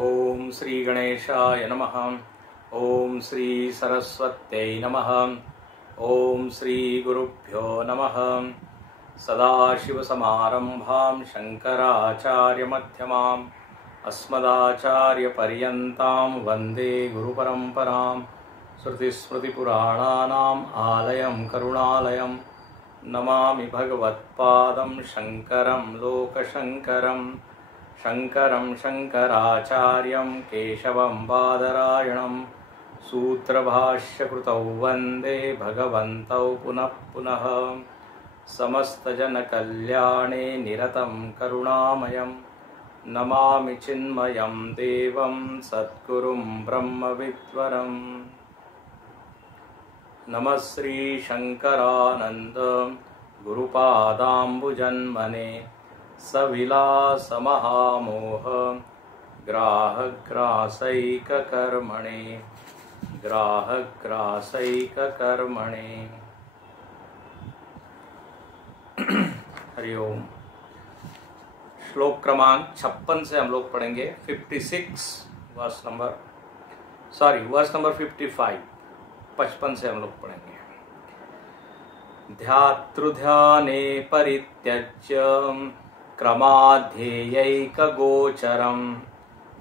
ओम श्री गणेशाय नमः। ओम श्री सरस्वत्यै नमः। ओम श्री गुरुभ्यो नमः। सदाशिवसमारम्भां शंकराचार्यमध्यमाम् अस्मदाचार्यपर्यन्तां वन्दे गुरुपरम्परां। श्रुतिस्मृतिपुराणानाम् आलयं करुणालयं नमामि भगवत्पादं शङ्करं लोकशङ्करं। शङ्करं शङ्कराचार्यं केशवं बादरायणं सूत्रभाष्यकृतौ वन्दे भगवन्तौ पुनः पुनः। समस्तजनकल्याणे निरतं करुणामयं नमामि चिन्मयं देवं सद्गुरुं ब्रह्मविद्वरम्। नमः श्री शङ्करानन्द गुरुपादाम्बुजन्मने सविलासमहामोह ग्राहग्रासैककर्मणे ग्राहग्रासैककर्मणे। हरि ओम। श्लोक क्रमांक 56 से हम लोग पढ़ेंगे 56 वर्स नंबर 55 से हम लोग पढ़ेंगे। ध्यातृध्याने परित्यज्य क्रमाध्येयैकगोचरं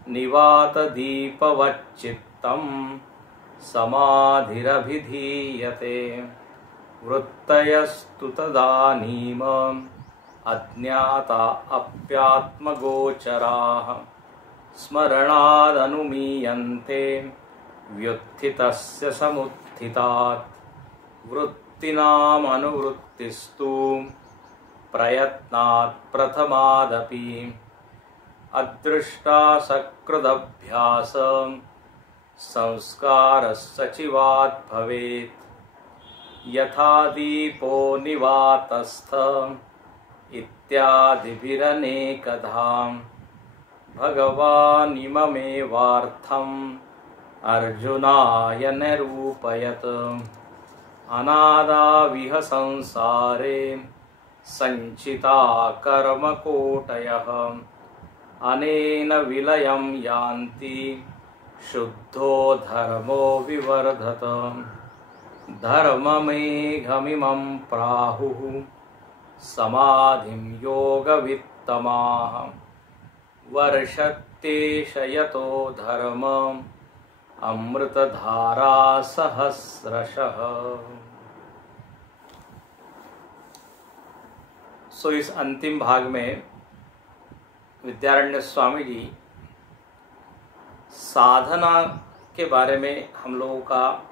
निवातदीपवच्चित्तं समाधिरभिधीयते। वृत्तयस्तु तदानीम अज्ञाता अप्यात्मगोचराः स्मरणादनुमीयन्ते व्युत्थितस्य समुत्थितात्। वृत्तिनामनुवृत्तिस्तु प्रयत्नात् प्रथमादपि अदृष्टा सकृदभ्यास संस्कारस्सचिवात् भवेत्। यथा दीपो निवातस्थ इत्यादिभिरनेकधा भगवानिममेवार्थम् अर्जुनाय निरूपयत्। अनादाविह संसारे संचिता कर्मकोटयः अनेन विलयं यान्ति शुद्धो धर्मो विवर्धत। धर्ममेघमिमं प्राहुः समाधिं योगवित्तमाः। वर्षत्तेष यतो धर्म अमृतधारा सहस्रशः। सो इस अंतिम भाग में विद्यारण्य स्वामी जी साधना के बारे में हम लोगों का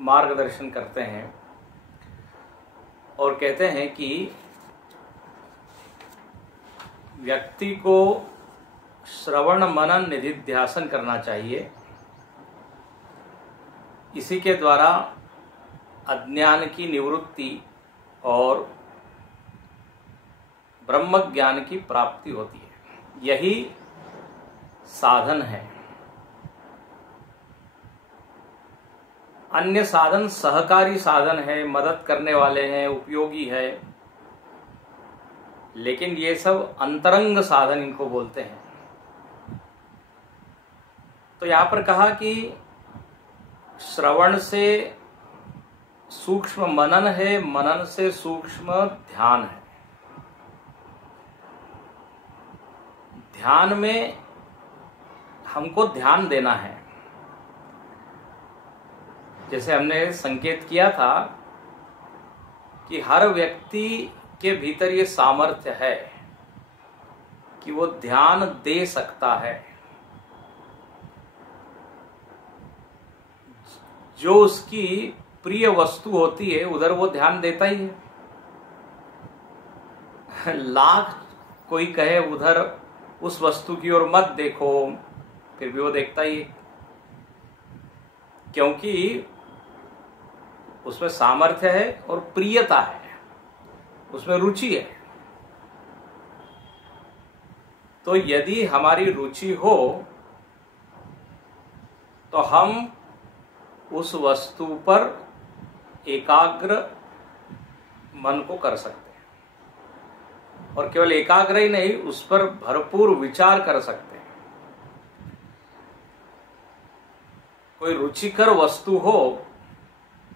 मार्गदर्शन करते हैं और कहते हैं कि व्यक्ति को श्रवण मनन निधिध्यासन करना चाहिए। इसी के द्वारा अज्ञान की निवृत्ति और ब्रह्म ज्ञान की प्राप्ति होती है। यही साधन है। अन्य साधन सहकारी साधन है, मदद करने वाले हैं, उपयोगी है, लेकिन ये सब अंतरंग साधन इनको बोलते हैं। तो यहां पर कहा कि श्रवण से सूक्ष्म मनन है, मनन से सूक्ष्म ध्यान है। ध्यान में हमको ध्यान देना है। जैसे हमने संकेत किया था कि हर व्यक्ति के भीतर ये सामर्थ्य है कि वो ध्यान दे सकता है। जो उसकी प्रिय वस्तु होती है उधर वो ध्यान देता ही है। लाख कोई कहे उधर उस वस्तु की ओर मत देखो, फिर भी वो देखता ही है, क्योंकि उसमें सामर्थ्य है और प्रियता है, उसमें रुचि है। तो यदि हमारी रुचि हो तो हम उस वस्तु पर एकाग्र मन को कर सकते हैं। और केवल एकाग्र ही नहीं, उस पर भरपूर विचार कर सकते हैं। कोई रुचिकर वस्तु हो,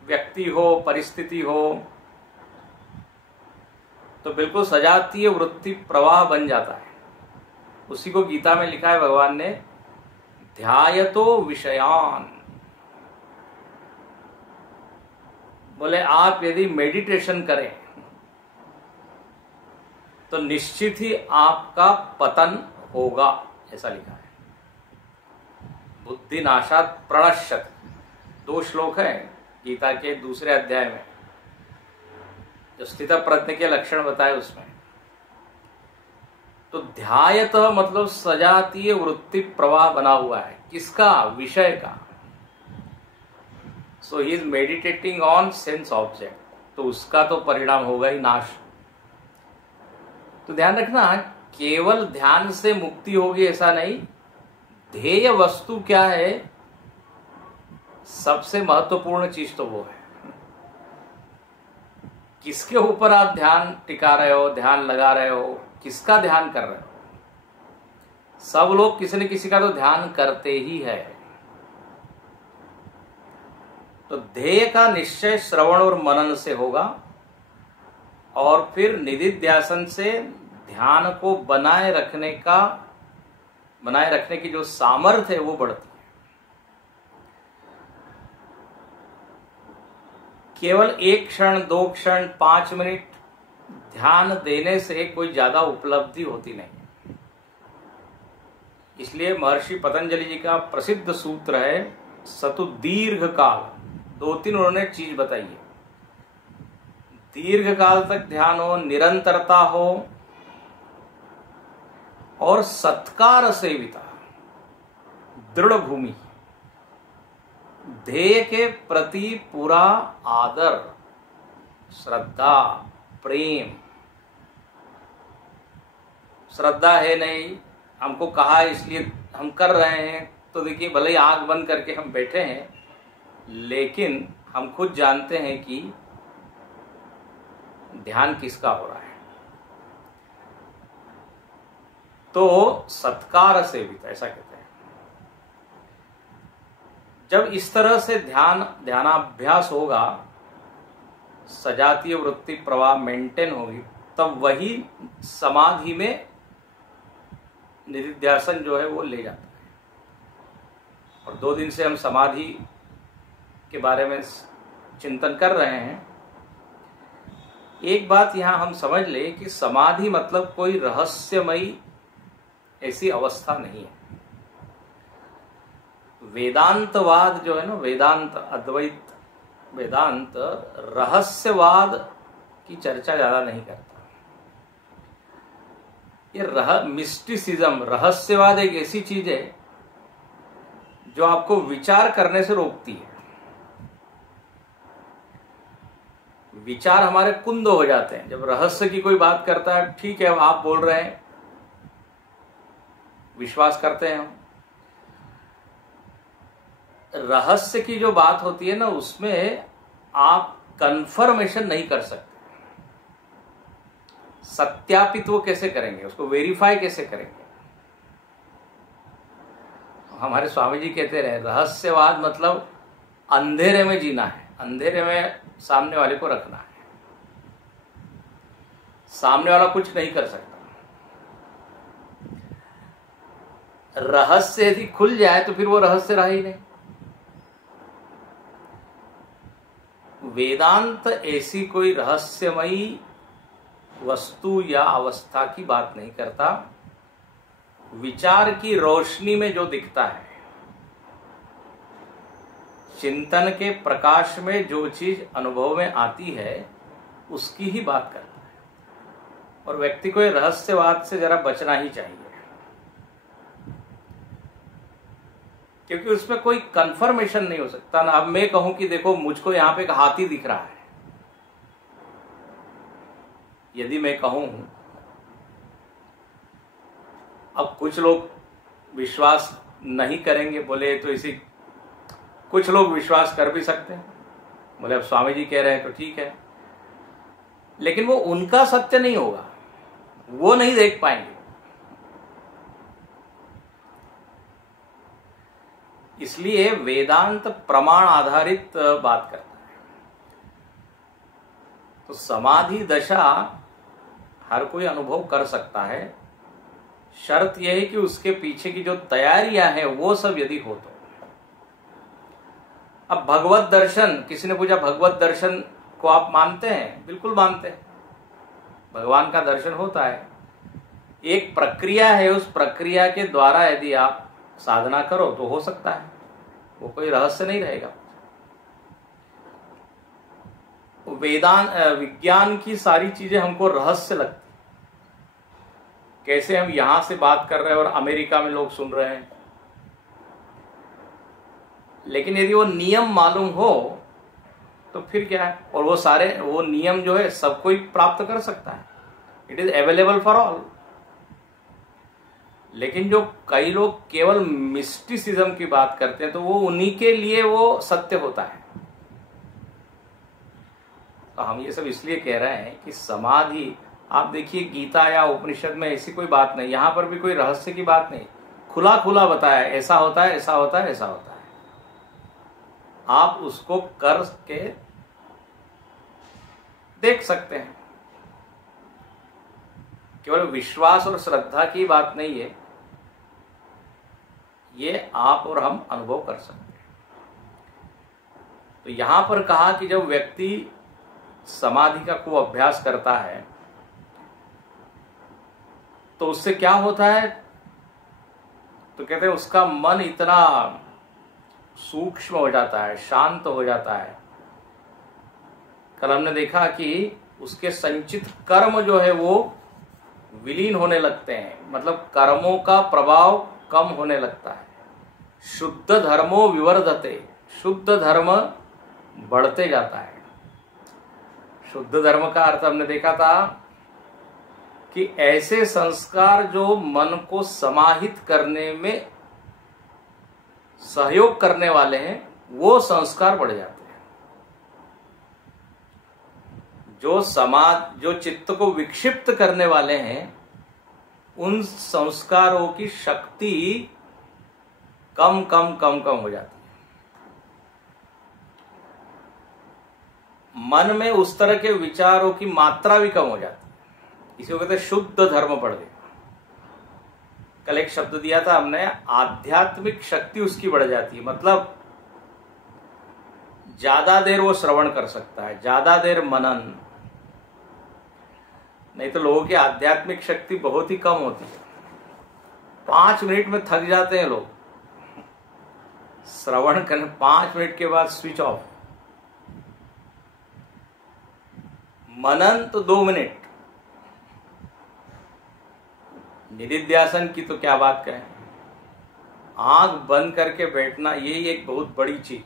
व्यक्ति हो, परिस्थिति हो, तो बिल्कुल सजातीय वृत्ति प्रवाह बन जाता है। उसी को गीता में लिखा है भगवान ने, ध्यायतो विषयान। बोले आप यदि मेडिटेशन करें तो निश्चित ही आपका पतन होगा, ऐसा लिखा है। बुद्धि नाशात प्रणश्यति, 2 श्लोक है गीता के दूसरे अध्याय में, जो स्थित प्रज्ञ के लक्षण बताए उसमें। तो ध्यायत मतलब सजातीय वृत्ति प्रवाह बना हुआ है, किसका? विषय का। So he is meditating on sense object, तो उसका तो परिणाम होगा ही नाश। तो ध्यान रखना, केवल ध्यान से मुक्ति होगी ऐसा नहीं, ध्येय वस्तु क्या है, सबसे महत्वपूर्ण चीज तो वो है। किसके ऊपर आप ध्यान टिका रहे हो, ध्यान लगा रहे हो, किसका ध्यान कर रहे हो। सब लोग किसी न किसी का तो ध्यान करते ही है। तो ध्येय का निश्चय श्रवण और मनन से होगा, और फिर निधिध्यासन से ध्यान को बनाए रखने की जो सामर्थ्य है वो बढ़ती है। केवल 1 क्षण, 2 क्षण, 5 मिनट ध्यान देने से कोई ज्यादा उपलब्धि होती नहीं। इसलिए महर्षि पतंजलि जी का प्रसिद्ध सूत्र है सतु दीर्घ काल। 2-3 उन्होंने चीज बताई है। दीर्घ काल तक ध्यान हो, निरंतरता हो, और सत्कार सेविता, दृढ़ भूमि, ध्येय के प्रति पूरा आदर, श्रद्धा, प्रेम। श्रद्धा है नहीं, हमको कहा इसलिए हम कर रहे हैं, तो देखिए भले ही आंख बंद करके हम बैठे हैं, लेकिन हम खुद जानते हैं कि ध्यान किसका हो रहा है। तो सत्कार सेवित ऐसा कहते हैं। जब इस तरह से ध्यानाभ्यास होगा, सजातीय वृत्ति प्रवाह मेंटेन होगी, तब वही समाधि में निधिध्यासन जो है वो ले जाता है। और 2 दिन से हम समाधि के बारे में चिंतन कर रहे हैं। एक बात यहां हम समझ ले कि समाधि मतलब कोई रहस्यमयी ऐसी अवस्था नहीं है। वेदांतवाद जो है ना, वेदांत, अद्वैत वेदांत रहस्यवाद की चर्चा ज्यादा नहीं करता। ये मिस्टिसिज्म, रहस्यवाद एक ऐसी चीज है जो आपको विचार करने से रोकती है। विचार हमारे कुंद हो जाते हैं जब रहस्य की कोई बात करता है। ठीक है, अब आप बोल रहे हैं, विश्वास करते हैं हम। रहस्य की जो बात होती है ना, उसमें आप कंफर्मेशन नहीं कर सकते। सत्यापित वो कैसे करेंगे, उसको वेरीफाई कैसे करेंगे। हमारे स्वामी जी कहते रहे, रहस्यवाद मतलब अंधेरे में जीना है, अंधेरे में सामने वाले को रखना है। सामने वाला कुछ नहीं कर सकता। रहस्य यदि खुल जाए तो फिर वो रहस्य रहा ही नहीं। वेदांत ऐसी कोई रहस्यमयी वस्तु या अवस्था की बात नहीं करता। विचार की रोशनी में जो दिखता है, चिंतन के प्रकाश में जो चीज अनुभव में आती है, उसकी ही बात करता है। और व्यक्ति को रहस्यवाद से जरा बचना ही चाहिए, क्योंकि उसमें कोई कंफर्मेशन नहीं हो सकता ना। अब मैं कहूं कि देखो मुझको यहां पे एक हाथी दिख रहा है, यदि मैं कहूं, अब कुछ लोग विश्वास नहीं करेंगे, बोले तो इसी, कुछ लोग विश्वास कर भी सकते हैं, बोले अब स्वामी जी कह रहे हैं तो ठीक है, लेकिन वो उनका सत्य नहीं होगा, वो नहीं देख पाएंगे। इसलिए वेदांत प्रमाण आधारित बात करता है। तो समाधि दशा हर कोई अनुभव कर सकता है, शर्त यह है कि उसके पीछे की जो तैयारियां हैं वो सब यदि हो तो। अब भगवत दर्शन, किसी ने पूछा भगवत दर्शन को आप मानते हैं? बिल्कुल मानते हैं, भगवान का दर्शन होता है। एक प्रक्रिया है, उस प्रक्रिया के द्वारा यदि आप साधना करो तो हो सकता है, वो कोई रहस्य नहीं रहेगा। विज्ञान की सारी चीजें हमको रहस्य लगती, कैसे हम यहां से बात कर रहे हैं और अमेरिका में लोग सुन रहे हैं, लेकिन यदि वो नियम मालूम हो तो फिर क्या है, और वो नियम जो है सब कोई प्राप्त कर सकता है, it is available for all. लेकिन जो कई लोग केवल मिस्टिसिज्म की बात करते हैं तो वो उन्हीं के लिए वो सत्य होता है। तो हम ये सब इसलिए कह रहे हैं कि समाधि, आप देखिए गीता या उपनिषद में ऐसी कोई बात नहीं, यहां पर भी कोई रहस्य की बात नहीं, खुला खुला बताया ऐसा होता है, ऐसा होता है, ऐसा होता है। आप उसको करके देख सकते हैं। केवल विश्वास और श्रद्धा की बात नहीं है, ये आप और हम अनुभव कर सकते हैं। तो यहां पर कहा कि जब व्यक्ति समाधि का को अभ्यास करता है तो उससे क्या होता है, तो कहते हैं उसका मन इतना सूक्ष्म हो जाता है, शांत हो जाता है। कल हमने देखा कि उसके संचित कर्म जो है वो विलीन होने लगते हैं, मतलब कर्मों का प्रभाव कम होने लगता है। शुद्ध धर्मो विवर्धते, शुद्ध धर्म बढ़ते जाता है। शुद्ध धर्म का अर्थ हमने देखा था कि ऐसे संस्कार जो मन को समाहित करने में सहयोग करने वाले हैं, वो संस्कार बढ़ जाते हैं। जो चित्त को विक्षिप्त करने वाले हैं, उन संस्कारों की शक्ति कम कम कम कम हो जाती है। मन में उस तरह के विचारों की मात्रा भी कम हो जाती है। इसी को कहते हैं शुद्ध धर्म बढ़ गया। कल एक शब्द दिया था हमने, आध्यात्मिक शक्ति उसकी बढ़ जाती है, मतलब ज्यादा देर वो श्रवण कर सकता है, ज्यादा देर मनन। नहीं तो लोगों की आध्यात्मिक शक्ति बहुत ही कम होती है, 5 मिनट में थक जाते हैं लोग श्रवण करने, 5 मिनट के बाद स्विच ऑफ। मनन तो 2 मिनट, निधिध्यासन की तो क्या बात करें, आंख बंद करके बैठना यही एक बहुत बड़ी चीज,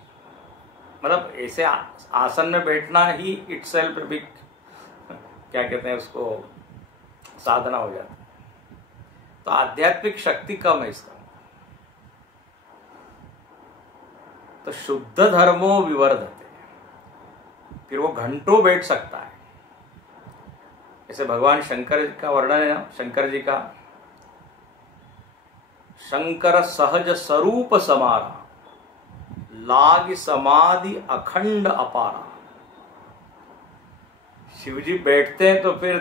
मतलब ऐसे आसन में बैठना ही इटसेल्फ भी क्या कहते हैं उसको, साधना हो जाती है। तो आध्यात्मिक शक्ति कम है इसका। तो शुद्ध धर्मो विवर्धते, फिर वो घंटों बैठ सकता है। जैसे भगवान शंकर का वर्णन है ना, शंकर जी का, शंकर सहज स्वरूप समारा, लाग समाधि अखंड अपारा। शिवजी बैठते हैं तो फिर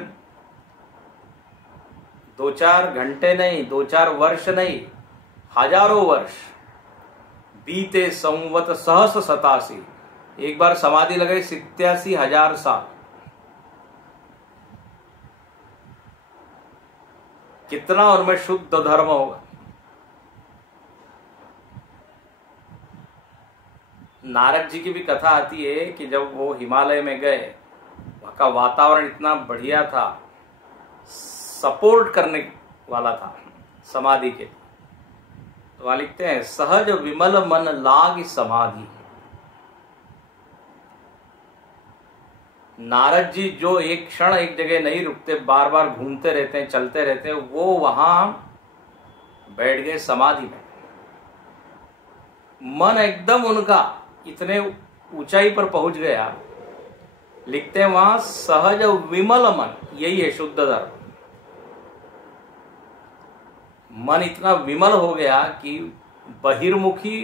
2-4 घंटे नहीं, 2-4 वर्ष नहीं, हजारों वर्ष बीते संवत सहस 87। एक बार समाधि लगाई 87,000 साल। कितना उनमें शुद्ध धर्म होगा। नारद जी की भी कथा आती है कि जब वो हिमालय में गए, वहां का वातावरण इतना बढ़िया था, सपोर्ट करने वाला था समाधि के। तो वहां लिखते हैं, सहज विमल मन लाग समाधि। नारद जी जो एक क्षण एक जगह नहीं रुकते, बार बार घूमते रहते हैं, चलते रहते हैं, वो वहां बैठ गए समाधि में। मन एकदम उनका इतने ऊंचाई पर पहुंच गया, लिखते हैं वहां सहज विमल मन, यही है शुद्ध धर्म। मन इतना विमल हो गया कि बहिर्मुखी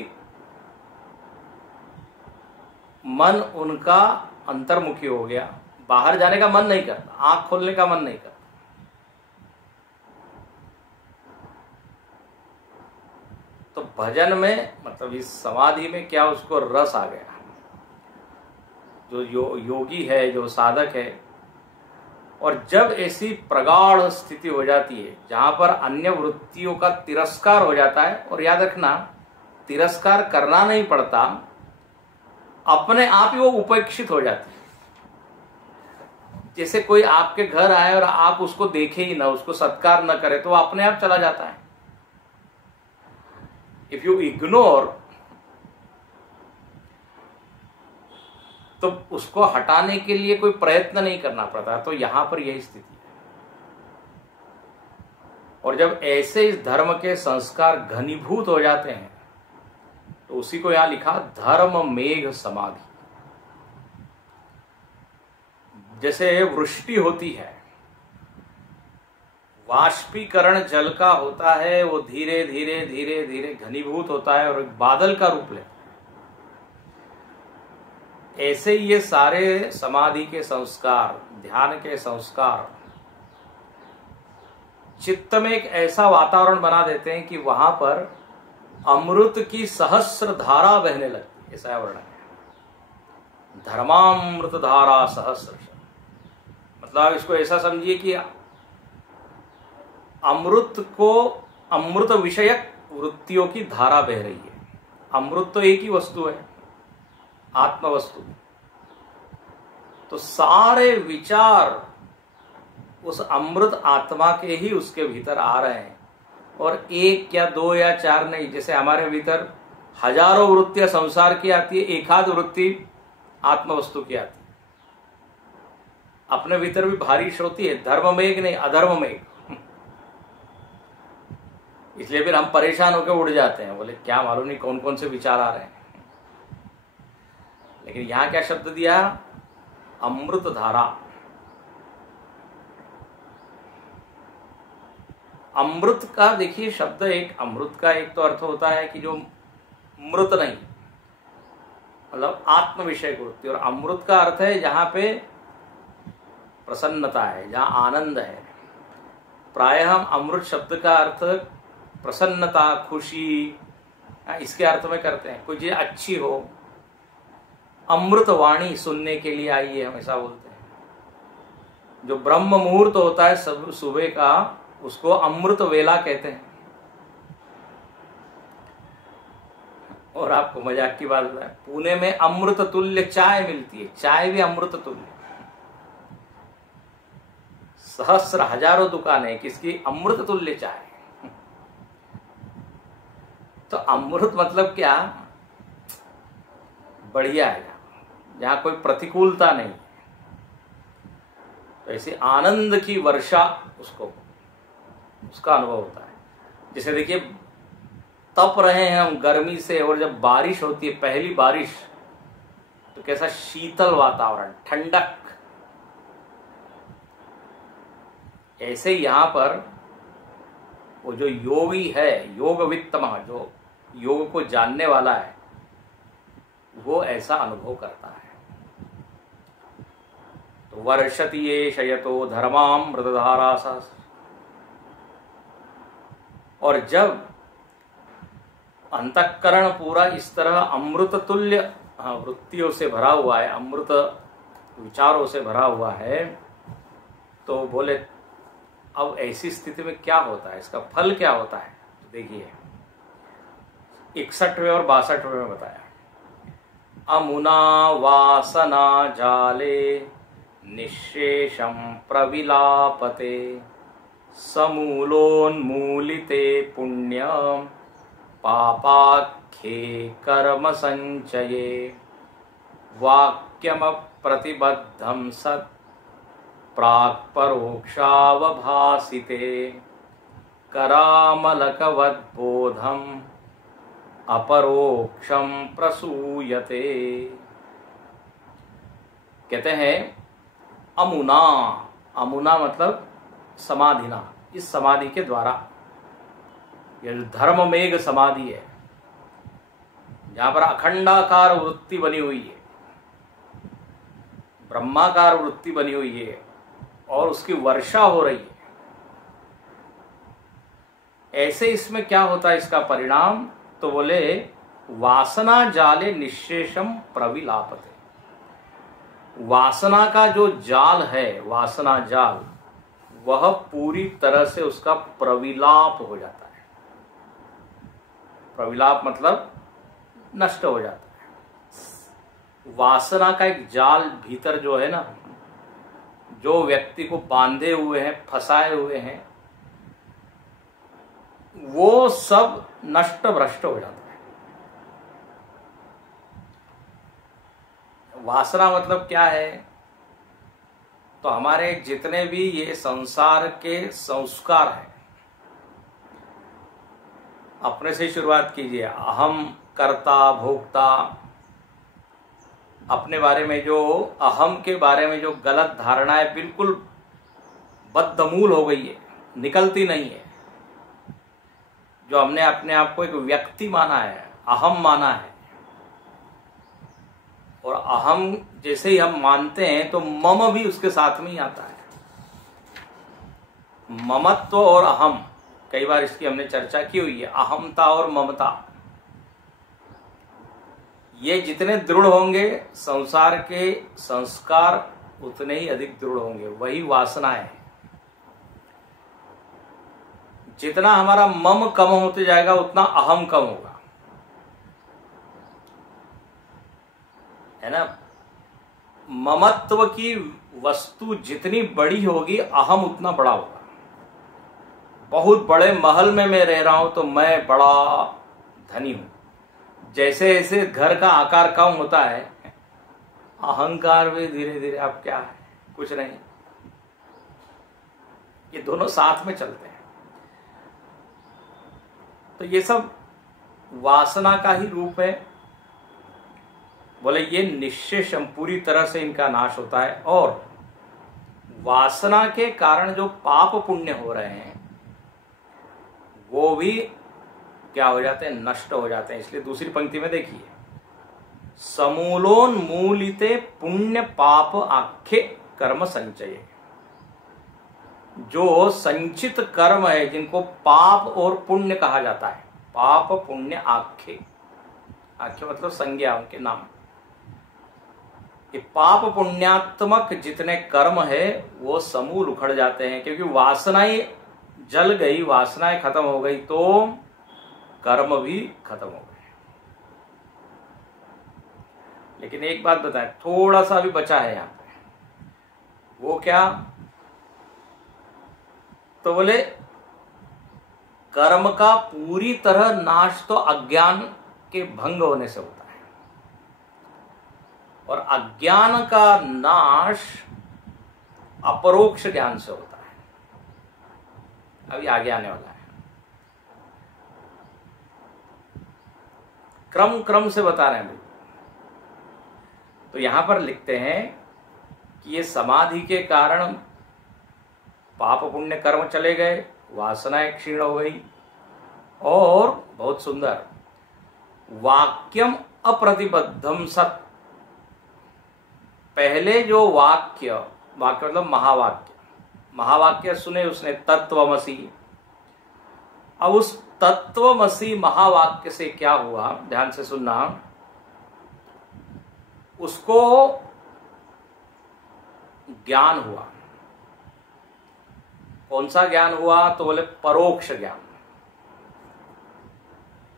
मन उनका अंतर्मुखी हो गया, बाहर जाने का मन नहीं करता, आंख खोलने का मन नहीं करता। तो भजन में मतलब इस समाधि में क्या उसको रस आ गया। जो योगी है, जो साधक है, और जब ऐसी प्रगाढ़ स्थिति हो जाती है जहां पर अन्य वृत्तियों का तिरस्कार हो जाता है, और याद रखना तिरस्कार करना नहीं पड़ता, अपने आप ही वो उपेक्षित हो जाती है। जैसे कोई आपके घर आए और आप उसको देखे ही ना, उसको सत्कार न करे, तो वो अपने आप चला जाता है। इफ यू इग्नोर, तो उसको हटाने के लिए कोई प्रयत्न नहीं करना पड़ता। तो यहां पर यही स्थिति है। और जब ऐसे इस धर्म के संस्कार घनीभूत हो जाते हैं, तो उसी को यहां लिखा धर्म मेघ समाधि। जैसे वृष्टि होती है, वाष्पीकरण जल का होता है, वो धीरे धीरे धीरे धीरे घनीभूत होता है और एक बादल का रूप लेता है। ऐसे ये सारे समाधि के संस्कार, ध्यान के संस्कार चित्त में एक ऐसा वातावरण बना देते हैं कि वहां पर अमृत की सहस्र धारा बहने लगती है। ऐसा वर्णन है, धर्मामृत धारा सहस्र। मतलब आप इसको ऐसा समझिए कि अमृत विषयक वृत्तियों की धारा बह रही है। अमृत तो एक ही वस्तु है, आत्म वस्तु। तो सारे विचार उस अमृत आत्मा के ही उसके भीतर आ रहे हैं, और एक या दो या चार नहीं। जैसे हमारे भीतर हजारों वृत्तियां संसार की आती है, एकाध वृत्ति आत्म वस्तु की आती है। अपने भीतर भी बारिश होती है, धर्म मेघ नहीं, अधर्म मेघ। इसलिए फिर हम परेशान होकर उड़ जाते हैं, बोले क्या मालूम नहीं कौन कौन से विचार आ रहे हैं। लेकिन यहां क्या शब्द दिया? अमृत धारा। अमृत का देखिए शब्द, एक अमृत का एक तो अर्थ होता है कि जो मृत नहीं, मतलब आत्म विषय वृत्ति, और अमृत का अर्थ है जहां पे प्रसन्नता है, जहां आनंद है। प्रायः हम अमृत शब्द का अर्थ प्रसन्नता, खुशी, इसके अर्थ में करते हैं। कोई चीज अच्छी हो, अमृत वाणी सुनने के लिए आई है, हम ऐसा बोलते हैं। जो ब्रह्म मुहूर्त होता है सब सुबह का, उसको अमृत वेला कहते हैं। और आपको मजाक की बात है, पुणे में अमृत तुल्य चाय मिलती है, चाय भी अमृत तुल्य। सहस्र हजारों दुकानें किसकी? अमृत तुल्य चाय। तो अमृत मतलब क्या? बढ़िया है, जहां कोई प्रतिकूलता नहीं। तो ऐसे आनंद की वर्षा उसका अनुभव होता है। जैसे देखिए तप रहे हैं हम गर्मी से, और जब बारिश होती है, पहली बारिश, तो कैसा शीतल वातावरण, ठंडक। ऐसे यहां पर वो जो योगी है, योगवित्तम, जो योग को जानने वाला है, वो ऐसा अनुभव करता है। तो वर्षति ये शयतो धर्मामृतधारा सहस्र। और जब अंतःकरण पूरा इस तरह अमृत तुल्य वृत्तियों से भरा हुआ है, अमृत विचारों से भरा हुआ है, तो बोले अब ऐसी स्थिति में क्या होता है, इसका फल क्या होता है? तो देखिए 61वें और 62वें में बताया, अमुना वासना जाले निःशेषं प्रविलापते समूलोन्मूलिते पुण्यं पापाख्ये कर्म संचये वाक्यमप्रतिबद्धं सत् प्राक्परोक्षावभासिते करामलकवद्बोधम् अपरोक्षम प्रसूयते। कहते हैं अमुना, अमुना मतलब समाधिना, इस समाधि के द्वारा, यह जो धर्म मेघ समाधि है, जहां पर अखंडाकार वृत्ति बनी हुई है, ब्रह्माकार वृत्ति बनी हुई है और उसकी वर्षा हो रही है, ऐसे इसमें क्या होता है इसका परिणाम? तो बोले वासना जाले निःशेषम प्रविलापते। वासना का जो जाल है, वासना जाल, वह पूरी तरह से उसका प्रविलाप हो जाता है। प्रविलाप मतलब नष्ट हो जाता है। वासना का एक जाल भीतर जो है ना, जो व्यक्ति को बांधे हुए हैं, फंसाए हुए हैं, वो सब नष्ट भ्रष्ट हो जाता है। वासना मतलब क्या है? तो हमारे जितने भी ये संसार के संस्कार हैं, अपने से शुरुआत कीजिए। अहम, कर्ता, भोक्ता, अपने बारे में जो, अहम के बारे में जो गलत धारणाएं बिल्कुल बद्धमूल हो गई है, निकलती नहीं है। जो हमने अपने आप को एक व्यक्ति माना है, अहम माना है, और अहम जैसे ही हम मानते हैं तो मम भी उसके साथ में ही आता है। ममत्व और अहम, कई बार इसकी हमने चर्चा की हुई है। अहमता और ममता, ये जितने दृढ़ होंगे, संसार के संस्कार उतने ही अधिक दृढ़ होंगे। वही वासना है। जितना हमारा मम कम होते जाएगा उतना अहम कम होगा, है ना। ममत्व की वस्तु जितनी बड़ी होगी, अहम उतना बड़ा होगा। बहुत बड़े महल में मैं रह रहा हूं तो मैं बड़ा धनी हूं। जैसे जैसे घर का आकार कम होता है, अहंकार भी धीरे धीरे, अब क्या है, कुछ नहीं। ये दोनों साथ में चलते हैं। तो ये सब वासना का ही रूप है। बोले ये निःशेषम, पूरी तरह से इनका नाश होता है। और वासना के कारण जो पाप पुण्य हो रहे हैं वो भी क्या हो जाते हैं? नष्ट हो जाते हैं। इसलिए दूसरी पंक्ति में देखिए, समूलोन्मूलिते पुण्य पाप आख्ये कर्म संचय। जो संचित कर्म है, जिनको पाप और पुण्य कहा जाता है, पाप पुण्य आख्ये, आख्ये मतलब संज्ञा, उनके नाम। ये पाप पुण्यात्मक जितने कर्म है वो समूल उखड़ जाते हैं, क्योंकि वासनाएं जल गई, वासनाएं खत्म हो गई तो कर्म भी खत्म हो गए। लेकिन एक बात बताएं, थोड़ा सा भी बचा है यहां पे, वो क्या? तो बोले कर्म का पूरी तरह नाश तो अज्ञान के भंग होने से होता है, और अज्ञान का नाश अपरोक्ष ज्ञान से होता है। अभी आगे आने वाला है। क्रम क्रम से बता रहे हैं। तो यहां पर लिखते हैं कि ये समाधि के कारण पाप पुण्य कर्म चले गए, वासनाएं क्षीण हो गई, और बहुत सुंदर, वाक्यम अप्रतिबद्धम सत। पहले जो वाक्य, वाक्य मतलब महावाक्य, महावाक्य सुने उसने, तत्वमसी। अब उस तत्वमसी महावाक्य से क्या हुआ, ध्यान से सुनना, उसको ज्ञान हुआ। कौन सा ज्ञान हुआ? तो बोले परोक्ष ज्ञान।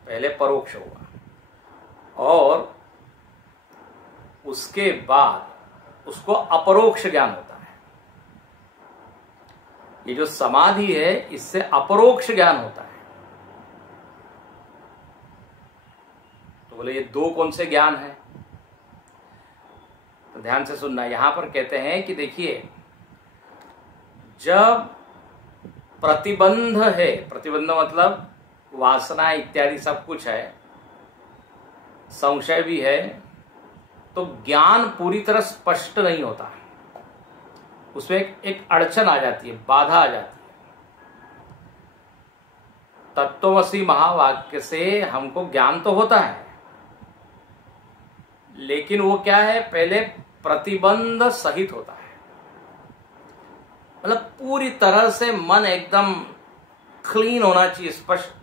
पहले परोक्ष हुआ और उसके बाद उसको अपरोक्ष ज्ञान होता है। ये जो समाधि है, इससे अपरोक्ष ज्ञान होता है। तो बोले ये दो कौन से ज्ञान है? तो ध्यान से सुनना। यहां पर कहते हैं कि देखिए, जब प्रतिबंध है, प्रतिबंध मतलब वासना इत्यादि सब कुछ है, संशय भी है, तो ज्ञान पूरी तरह स्पष्ट नहीं होता, उसमें एक अड़चन आ जाती है, बाधा आ जाती है। तत्वमसी महावाक्य से हमको ज्ञान तो होता है, लेकिन वो क्या है? पहले प्रतिबंध सहित होता है। मतलब पूरी तरह से मन एकदम क्लीन होना चाहिए, स्पष्ट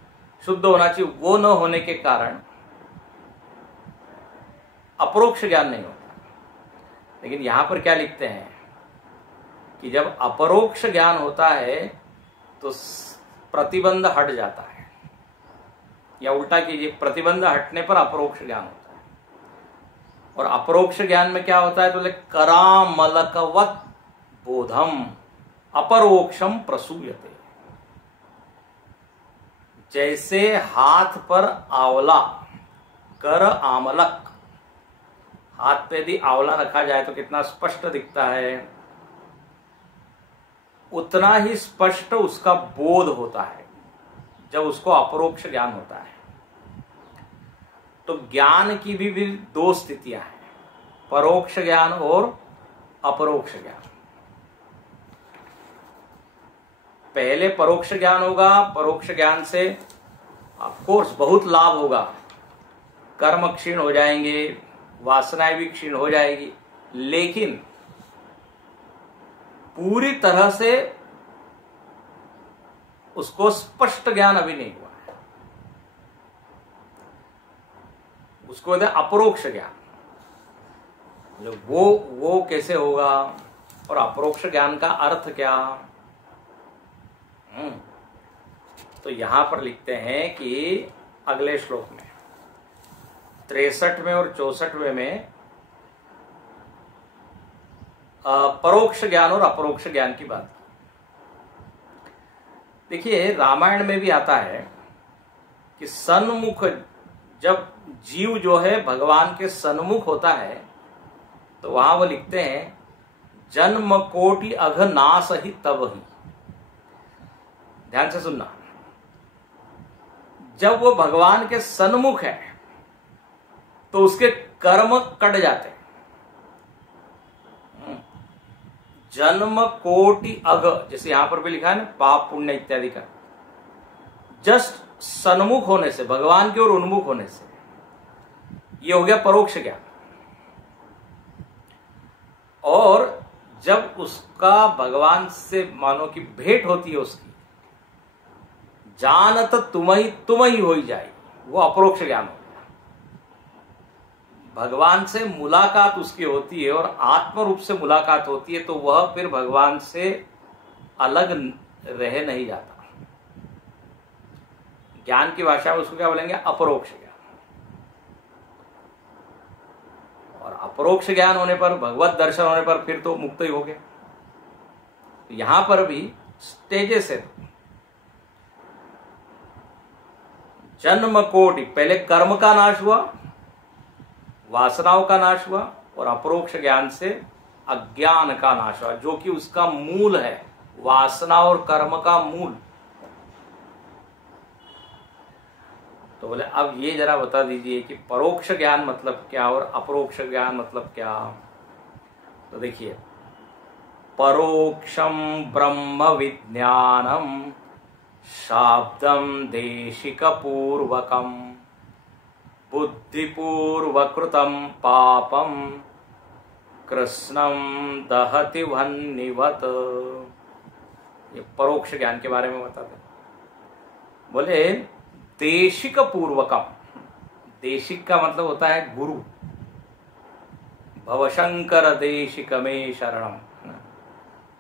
शुद्ध होना चाहिए। वो न होने के कारण अपरोक्ष ज्ञान नहीं होता। लेकिन यहां पर क्या लिखते हैं कि जब अपरोक्ष ज्ञान होता है तो प्रतिबंध हट जाता है, या उल्टा कीजिए, प्रतिबंध हटने पर अपरोक्ष ज्ञान होता है। और अपरोक्ष ज्ञान में क्या होता है तो करामलकवत बोधम अपरोक्षम प्रसूयते। जैसे हाथ पर आंवला, कर आमलक, हाथ पे यदि आंवला रखा जाए तो कितना स्पष्ट दिखता है, उतना ही स्पष्ट उसका बोध होता है जब उसको अपरोक्ष ज्ञान होता है। तो ज्ञान की भी दो स्थितियां हैं, परोक्ष ज्ञान और अपरोक्ष ज्ञान। पहले परोक्ष ज्ञान होगा, परोक्ष ज्ञान से ऑफ कोर्स बहुत लाभ होगा, कर्म क्षीण हो जाएंगे, वासनाएं भी क्षीण हो जाएगी, लेकिन पूरी तरह से उसको स्पष्ट ज्ञान अभी नहीं हुआ है। उसको कहते हैं अपरोक्ष ज्ञान। वो कैसे होगा और अपरोक्ष ज्ञान का अर्थ क्या? तो यहां पर लिखते हैं कि अगले श्लोक में 63वें और 64वें में परोक्ष ज्ञान और अपरोक्ष ज्ञान की बात। देखिए, रामायण में भी आता है कि सन्मुख, जब जीव जो है भगवान के सन्मुख होता है तो वहां वो लिखते हैं जन्म कोटि अघ नास ही तब ही। ध्यान से सुनना, जब वो भगवान के सन्मुख है तो उसके कर्म कट जाते हैं। जन्म कोटि अघ, जैसे यहां पर भी लिखा है ना, पाप पुण्य इत्यादि का, जस्ट सन्मुख होने से, भगवान की ओर उन्मुख होने से, ये हो गया परोक्ष ज्ञान। और जब उसका भगवान से मानो कि भेंट होती है उसकी, जानत तुम ही हो जाए, वो अपरोक्ष ज्ञान हो गया। भगवान से मुलाकात उसकी होती है और आत्म रूप से मुलाकात होती है, तो वह फिर भगवान से अलग रह नहीं जाता। ज्ञान की भाषा में उसको क्या बोलेंगे? अपरोक्ष ज्ञान। और अपरोक्ष ज्ञान होने पर, भगवत दर्शन होने पर फिर तो मुक्त ही हो गया। यहां पर भी स्टेजेस है। जन्म कोटि, पहले कर्म का नाश हुआ, वासनाओं का नाश हुआ, और अपरोक्ष ज्ञान से अज्ञान का नाश हुआ, जो कि उसका मूल है, वासना और कर्म का मूल। तो बोले अब ये जरा बता दीजिए कि परोक्ष ज्ञान मतलब क्या और अपरोक्ष ज्ञान मतलब क्या। तो देखिए, परोक्षम ब्रह्म विज्ञानम शाब्दम देशिक पूर्वकम बुद्धिपूर्वकृतम पापम कृष्णम दहति वह्निवत। ये परोक्ष ज्ञान के बारे में बताते हैं। बोले देशिक पूर्वकम, देशिक का मतलब होता है गुरु। भवशंकर देशिक में शरणम,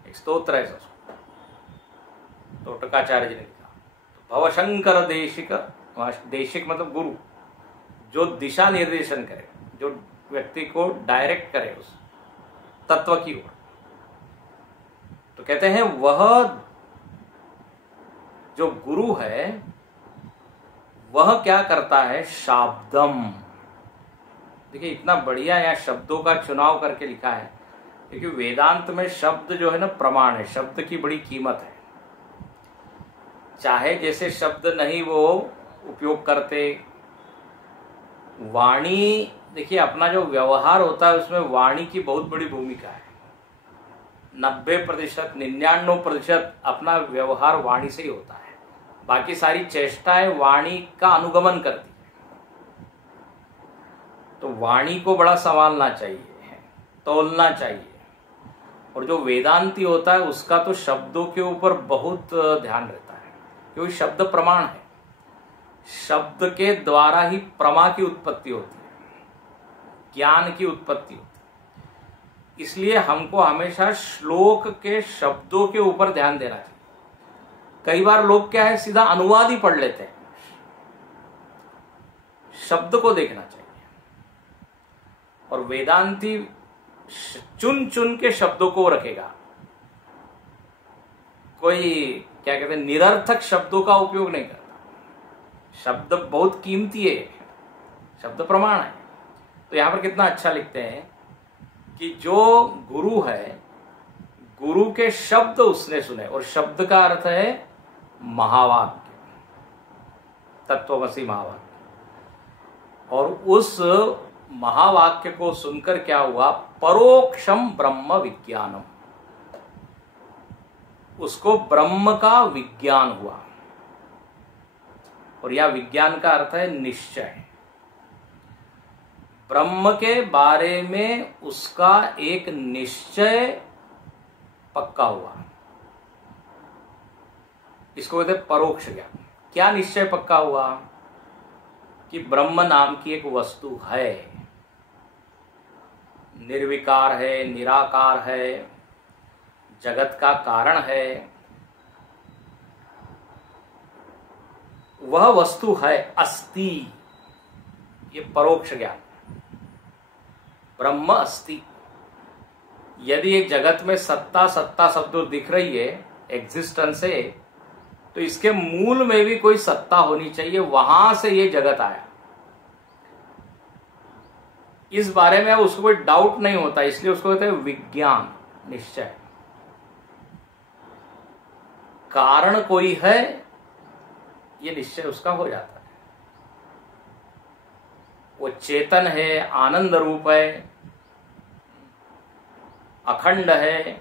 एक स्तोत्र है उसको, तो टोटकाचार्य जी ने लिखा। भवशंकर देशिक, देशिक मतलब गुरु, जो दिशा निर्देशन करे, जो व्यक्ति को डायरेक्ट करे उस तत्व की ओर। तो कहते हैं वह जो गुरु है वह क्या करता है? शाब्दम। देखिए इतना बढ़िया यहाँ शब्दों का चुनाव करके लिखा है, क्योंकि वेदांत में शब्द जो है ना प्रमाण है, शब्द की बड़ी कीमत है। चाहे जैसे शब्द नहीं वो उपयोग करते, वाणी, देखिए अपना जो व्यवहार होता है उसमें वाणी की बहुत बड़ी भूमिका है। 90%, 99% अपना व्यवहार वाणी से ही होता है। बाकी सारी चेष्टाएं वाणी का अनुगमन करती है। तो वाणी को बड़ा संभालना चाहिए। तोलना चाहिए। और जो वेदांती होता है उसका तो शब्दों के ऊपर बहुत ध्यान रहता है, क्योंकि शब्द प्रमाण है। शब्द के द्वारा ही प्रमा की उत्पत्ति होती है, ज्ञान की उत्पत्ति होती है। इसलिए हमको हमेशा श्लोक के शब्दों के ऊपर ध्यान देना चाहिए। कई बार लोग क्या है, सीधा अनुवाद ही पढ़ लेते हैं, शब्द को देखना चाहिए। और वेदांती चुन चुन के शब्दों को रखेगा। कोई क्या कहते हैं, निरर्थक शब्दों का उपयोग नहीं करता। शब्द बहुत कीमती है, शब्द प्रमाण है। तो यहां पर कितना अच्छा लिखते हैं कि जो गुरु है, गुरु के शब्द उसने सुने, और शब्द का अर्थ है महावाक्य, तत्वमसि महावाक्य। और उस महावाक्य को सुनकर क्या हुआ, परोक्षम ब्रह्म विज्ञानम, उसको ब्रह्म का विज्ञान हुआ। और यह विज्ञान का अर्थ है निश्चय। ब्रह्म के बारे में उसका एक निश्चय पक्का हुआ, इसको कहते हैं परोक्ष ज्ञान। क्या निश्चय पक्का हुआ कि ब्रह्म नाम की एक वस्तु है, निर्विकार है, निराकार है, जगत का कारण है, वह वस्तु है, अस्ति। ये परोक्ष ज्ञान, ब्रह्म अस्ति। यदि एक जगत में सत्ता सत्ता शब्द दिख रही है, एग्जिस्टेंस है, तो इसके मूल में भी कोई सत्ता होनी चाहिए, वहां से ये जगत आया। इस बारे में उसको कोई डाउट नहीं होता, इसलिए उसको कहते हैं विज्ञान, निश्चय। कारण कोई है, ये निश्चय उसका हो जाता है। वो चेतन है, आनंद रूप है, अखंड है,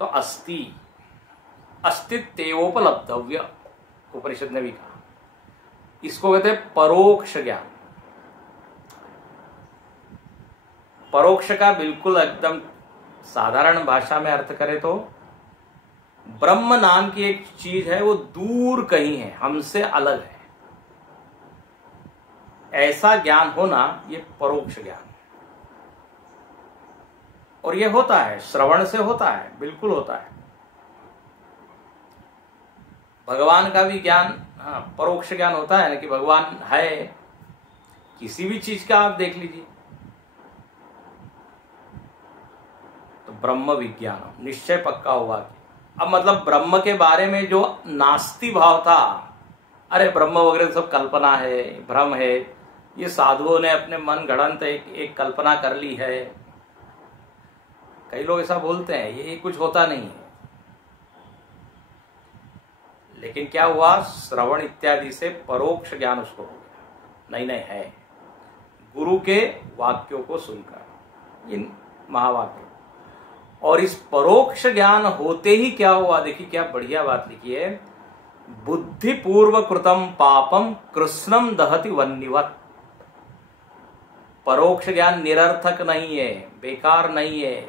तो अस्ति, अस्तित्वोपलब्धव्य, उपनिषद ने भी कहा। इसको कहते हैं परोक्ष ज्ञान। परोक्ष का बिल्कुल एकदम साधारण भाषा में अर्थ करें तो ब्रह्म नाम की एक चीज है, वो दूर कहीं है, हमसे अलग है, ऐसा ज्ञान होना, ये परोक्ष ज्ञान। और ये होता है, श्रवण से होता है, बिल्कुल होता है। भगवान का भी ज्ञान, हाँ, परोक्ष ज्ञान होता है ना, कि भगवान है, किसी भी चीज का आप देख लीजिए। तो ब्रह्म विज्ञान, निश्चय पक्का हुआ। अब मतलब ब्रह्म के बारे में जो नास्ति भाव था, अरे ब्रह्म वगैरह सब कल्पना है, भ्रम है, ये साधुओं ने अपने मन गढ़ंत एक कल्पना कर ली है। कई लोग ऐसा बोलते हैं, ये कुछ होता नहीं है। लेकिन क्या हुआ, श्रवण इत्यादि से परोक्ष ज्ञान उसको हो गया, नहीं है, गुरु के वाक्यों को सुनकर, इन महावाक्यों। और इस परोक्ष ज्ञान होते ही क्या हुआ, देखिए क्या बढ़िया बात लिखी है, बुद्धि पूर्व कृतम पापम कृष्णम दहति वन्निवत। परोक्ष ज्ञान निरर्थक नहीं है, बेकार नहीं है।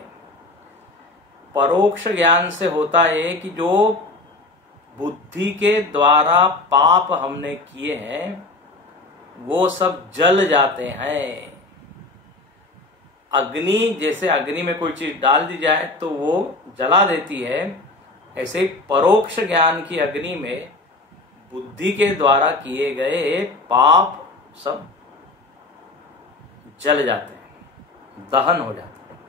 परोक्ष ज्ञान से होता है कि जो बुद्धि के द्वारा पाप हमने किए हैं, वो सब जल जाते हैं। अग्नि, जैसे अग्नि में कोई चीज डाल दी जाए तो वो जला देती है, ऐसे ही परोक्ष ज्ञान की अग्नि में बुद्धि के द्वारा किए गए पाप सब जल जाते हैं, दहन हो जाते हैं।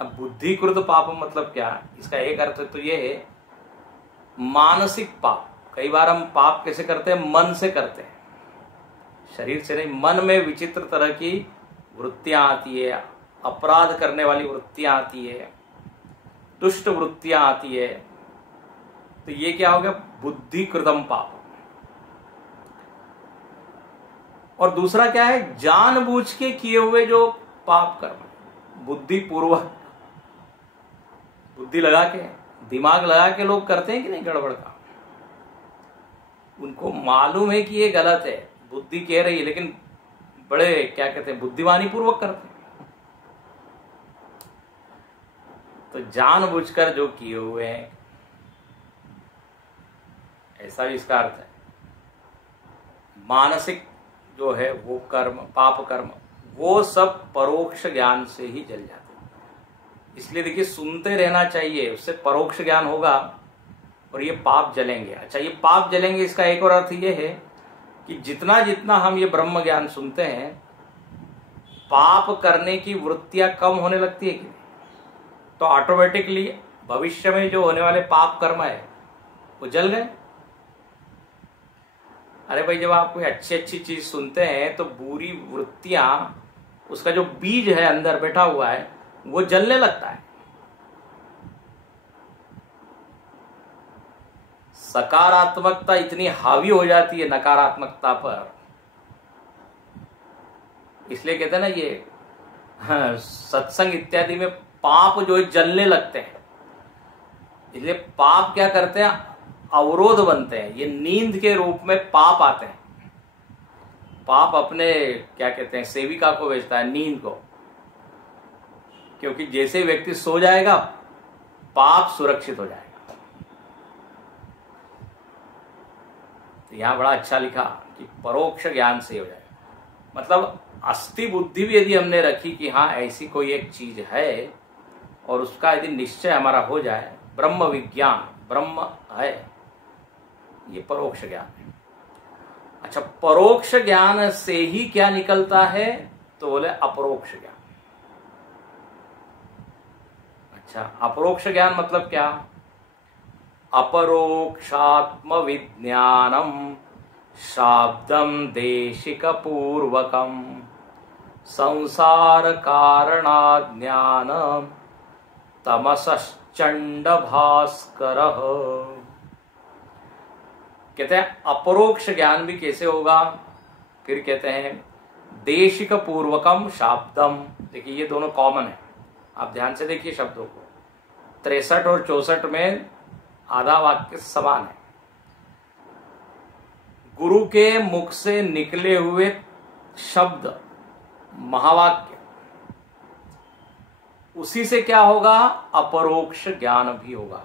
अब बुद्धिकृत पाप मतलब क्या, इसका एक अर्थ तो ये है मानसिक पाप। कई बार हम पाप कैसे करते हैं, मन से करते हैं, शरीर से नहीं। मन में विचित्र तरह की वृत्तियां आती है, अपराध करने वाली वृत्तियां आती है, दुष्ट वृत्तियां आती है, तो ये क्या हो गया, बुद्धिकृतम पाप। और दूसरा क्या है, जानबूझ के किए हुए जो पाप कर्म, बुद्धिपूर्वक, बुद्धि लगा के, दिमाग लगा के लोग करते हैं कि नहीं गड़बड़ का, उनको मालूम है कि ये गलत है, बुद्धि कह रही है, लेकिन बड़े क्या कहते हैं, बुद्धिमानी पूर्वक करते हैं। तो जानबूझकर जो किए हुए हैं, ऐसा भी इसका अर्थ है। मानसिक जो है वो कर्म, पाप कर्म, वो सब परोक्ष ज्ञान से ही जल जाते हैं। इसलिए देखिए, सुनते रहना चाहिए, उससे परोक्ष ज्ञान होगा और ये पाप जलेंगे। अच्छा, ये पाप जलेंगे, इसका एक और अर्थ ये है कि जितना जितना हम ये ब्रह्म ज्ञान सुनते हैं, पाप करने की वृत्तियां कम होने लगती है कि नहीं? तो ऑटोमेटिकली भविष्य में जो होने वाले पाप कर्म है वो जल गए। अरे भाई, जब आप कोई अच्छी अच्छी चीज सुनते हैं तो बुरी वृत्तियां, उसका जो बीज है अंदर बैठा हुआ है, वो जलने लगता है। सकारात्मकता इतनी हावी हो जाती है नकारात्मकता पर, इसलिए कहते हैं ना ये सत्संग इत्यादि में पाप जो है जलने लगते हैं। इसलिए पाप क्या करते हैं, अवरोध बनते हैं। ये नींद के रूप में पाप आते हैं। पाप अपने क्या कहते हैं, सेविका को भेजता है, नींद को, क्योंकि जैसे व्यक्ति सो जाएगा पाप सुरक्षित हो जाएगा। तो यहां बड़ा अच्छा लिखा कि परोक्ष ज्ञान से हो जाएगा। मतलब अस्थि बुद्धि भी यदि हमने रखी कि हाँ ऐसी कोई एक चीज है, और उसका यदि निश्चय हमारा हो जाए, ब्रह्म विज्ञान ब्रह्म है, ये परोक्ष ज्ञान है। अच्छा, परोक्ष ज्ञान से ही क्या निकलता है, तो बोले अपरोक्ष ज्ञान। अच्छा, अपरोक्ष ज्ञान मतलब क्या? अपरोक्षात्म विज्ञानम शाब्दम देशिक पूर्वकम संसार कारणाज्ञान तमसश्चंड भास्कर। कहते हैं अपरोक्ष ज्ञान भी कैसे होगा, फिर कहते हैं देशिक पूर्वकम शाब्दम। देखिए, ये दोनों कॉमन है, आप ध्यान से देखिए शब्दों को। 63 और 64 में आधा वाक्य समान है। गुरु के मुख से निकले हुए शब्द महावाक्य, उसी से क्या होगा, अपरोक्ष ज्ञान भी होगा।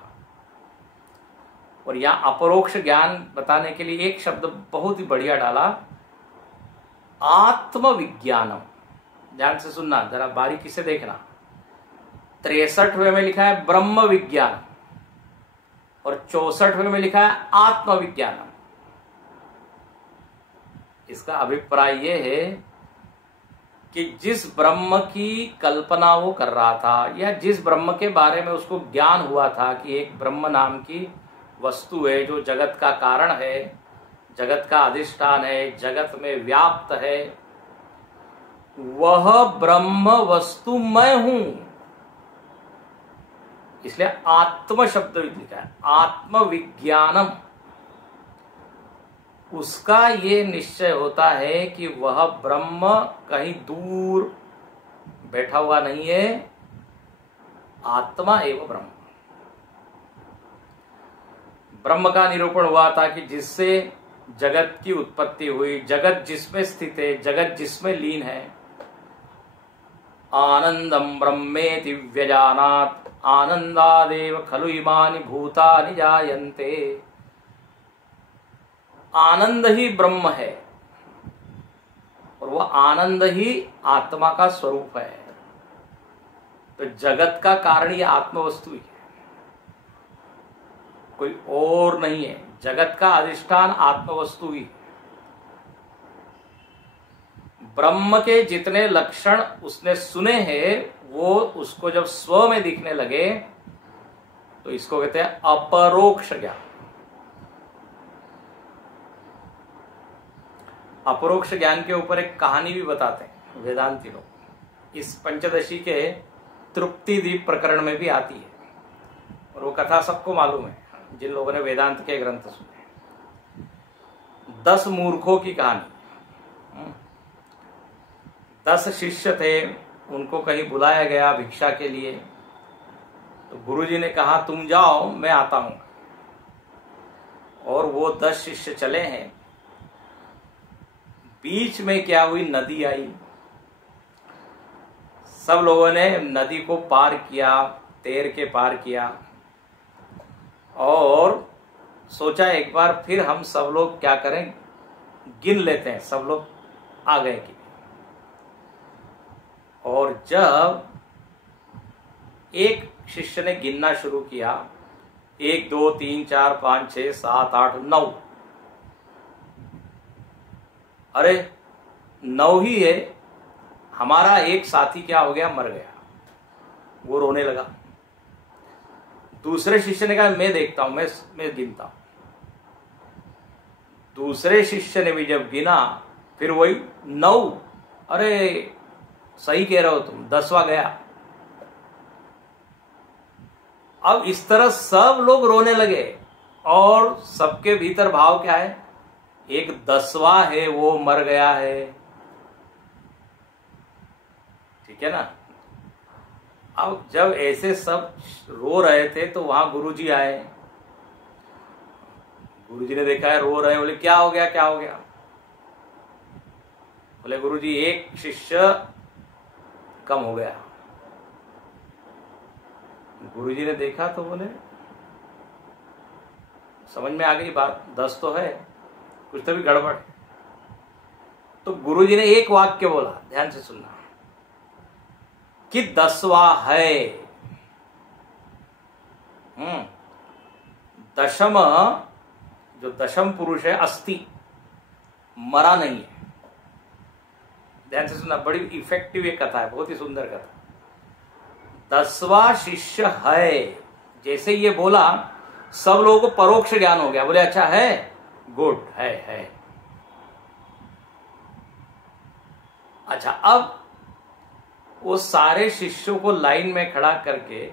और यहां अपरोक्ष ज्ञान बताने के लिए एक शब्द बहुत ही बढ़िया डाला, आत्मविज्ञानम। ध्यान से सुनना, जरा बारीकी से देखना। 63वें में लिखा है ब्रह्म विज्ञान और 64वें में लिखा है आत्मविज्ञानम। इसका अभिप्राय यह है कि जिस ब्रह्म की कल्पना वो कर रहा था, या जिस ब्रह्म के बारे में उसको ज्ञान हुआ था कि एक ब्रह्म नाम की वस्तु है जो जगत का कारण है, जगत का अधिष्ठान है, जगत में व्याप्त है, वह ब्रह्म वस्तु मैं हूं। इसलिए आत्म शब्द लिखा है, आत्मविज्ञानम। उसका ये निश्चय होता है कि वह ब्रह्म कहीं दूर बैठा हुआ नहीं है, आत्मा एवं ब्रह्म। ब्रह्म का निरूपण हुआ था कि जिससे जगत की उत्पत्ति हुई, जगत जिसमें स्थित है, जगत जिसमें लीन है। आनंदम ब्रह्मेति व्यजानात् आनंदादेव खलु इमानि भूतानि जायन्ते। आनंद ही ब्रह्म है और वह आनंद ही आत्मा का स्वरूप है। तो जगत का कारण ये आत्मवस्तु ही है, कोई और नहीं है। जगत का अधिष्ठान आत्मवस्तु ही। ब्रह्म के जितने लक्षण उसने सुने हैं, वो उसको जब स्व में दिखने लगे तो इसको कहते हैं अपरोक्ष ज्ञान। अपरोक्ष ज्ञान के ऊपर एक कहानी भी बताते हैं वेदांती लोग। इस पंचदशी के तृप्ति दीप प्रकरण में भी आती है, और वो कथा सबको मालूम है जिन लोगों ने वेदांत के ग्रंथ सुने। 10 मूर्खों की कहानी। 10 शिष्य थे, उनको कहीं बुलाया गया भिक्षा के लिए। तो गुरुजी ने कहा तुम जाओ, मैं आता हूं। और वो 10 शिष्य चले हैं। बीच में क्या हुई, नदी आई। सब लोगों ने नदी को पार किया, तैर के पार किया और सोचा एक बार फिर हम सब लोग क्या करें, गिन लेते हैं सब लोग आ गए कि। और जब एक शिष्य ने गिनना शुरू किया, 1 2 3 4 5 6 7 8 9, अरे 9 ही है, हमारा एक साथी क्या हो गया, मर गया। वो रोने लगा। दूसरे शिष्य ने कहा मैं देखता हूं, मैं गिनता हूं। दूसरे शिष्य ने भी जब गिना, फिर वही 9, अरे सही कह रहे हो तुम, 10वां गया। अब इस तरह सब लोग रोने लगे और सबके भीतर भाव क्या है, एक 10वां है वो मर गया है। ठीक है ना। अब जब ऐसे सब रो रहे थे तो वहां गुरुजी आए। गुरुजी ने देखा है रो रहे हैं, बोले क्या हो गया, क्या हो गया। बोले गुरुजी एक शिष्य कम हो गया। गुरुजी ने देखा तो बोले समझ में आ गई बात, 10 तो है, कुछ तो भी गड़बड़। तो गुरुजी ने एक वाक्य बोला, ध्यान से सुनना, कि 10वां है। दशम, जो दशम पुरुष है, अस्थि, मरा नहीं है। ध्यान से सुनना, बड़ी इफेक्टिव ये कथा है, बहुत ही सुंदर कथा। 10वां शिष्य है, जैसे ये बोला सब लोगों को परोक्ष ज्ञान हो गया। बोले अच्छा है, गुड है। अच्छा, अब वो सारे शिष्यों को लाइन में खड़ा करके